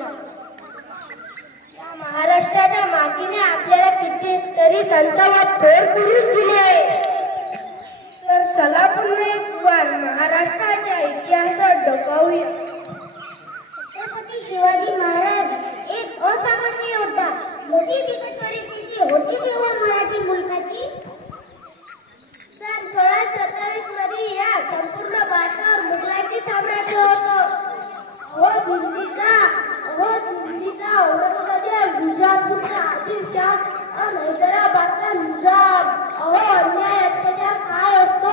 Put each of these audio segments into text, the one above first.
या महाराष्ट्राच्या मातीने आपल्याला कितीतरी संतांना थोर पुरुष दिले. तर चला पुन्हा एक वार महाराष्ट्राच्या इतिहासात डोकावूया. छत्रपती शिवाजी महाराज एक असामान्य योद्धा. मोठी बिकट परिस्थिती होती तेव्हा मराठी मुलकाची. सन 1627 मध्ये या संपूर्ण भारतावर मुघलांचे साम्राज्य होतं. औरंगजेब, विजापूरचा आदिलशाह आणि हैदराबादचा निजाम. अन्याय अत्याचार काय असतो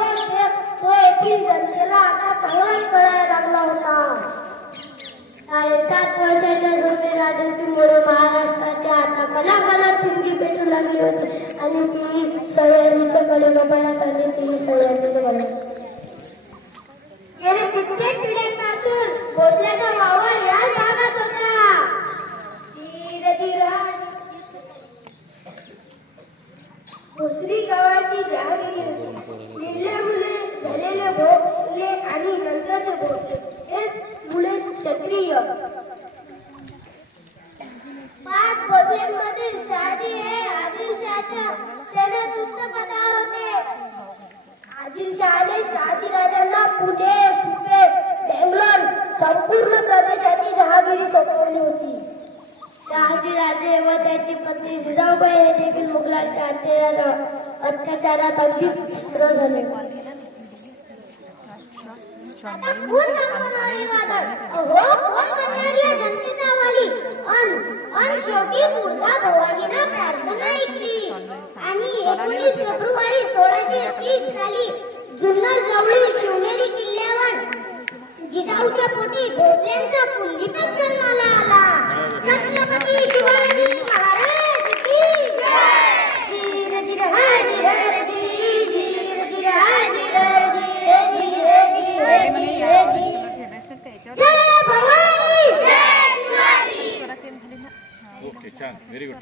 तो येथील जनतेला आता चांगलाच कळायला लागला होता. 7.5 वर्षाच्या दुर्मिळ राजवटीमुळे महाराष्ट्राच्या आता कणाकणात ठिणगी पेटू लागली होती आणि ती सह्याद्रीच्याकडे गबाळात आली. ती सह्याद्रीकडे गेली कित्येक पिढ्यांपासून भोसल्याचा वावर याच भागात होता. भोसरी गावाची जहागिरी किल्ल्यामुळे झालेले भोसले आणि नंतरचे भोसले हेच मुळे क्षत्रिय. 5 भोसल्यांमधील शहाजी हे आदिलशहाच्या सेनेत उच्च पदावर होते. आदिलशहाने शहाजीराजांना पुणे, सुपे, बेंगलोर संपूर्ण प्रदेशाची जहागिरी सोपवली होती. शहाजीराजे व त्याची पत्नी जिजाऊबाई हे देखील मुघलांच्या अत्याचारात अगदी त्रस्त झाले. आता कोण थांबवणार हे वादळ? कोण करणार या जनतेचा वाली? अन शेवटी दुर्गा भवानीने प्रार्थना ऐकली आणि 19 फेब्रुवारी 1630 साली जुन्नर जवळील शिवनेरी किल्ल्यावर जिजाऊच्या पोटी भोसल्यांचा पुलकित जन्माला आला. छत्रपती शिवाजी महाराज की जय. धीर धीर हाजीरजी, धीर धीर हाजीरजी, धीर धीर धीर जय भवानी, जय शिवाजी. ओके, छान, व्हेरी गुड.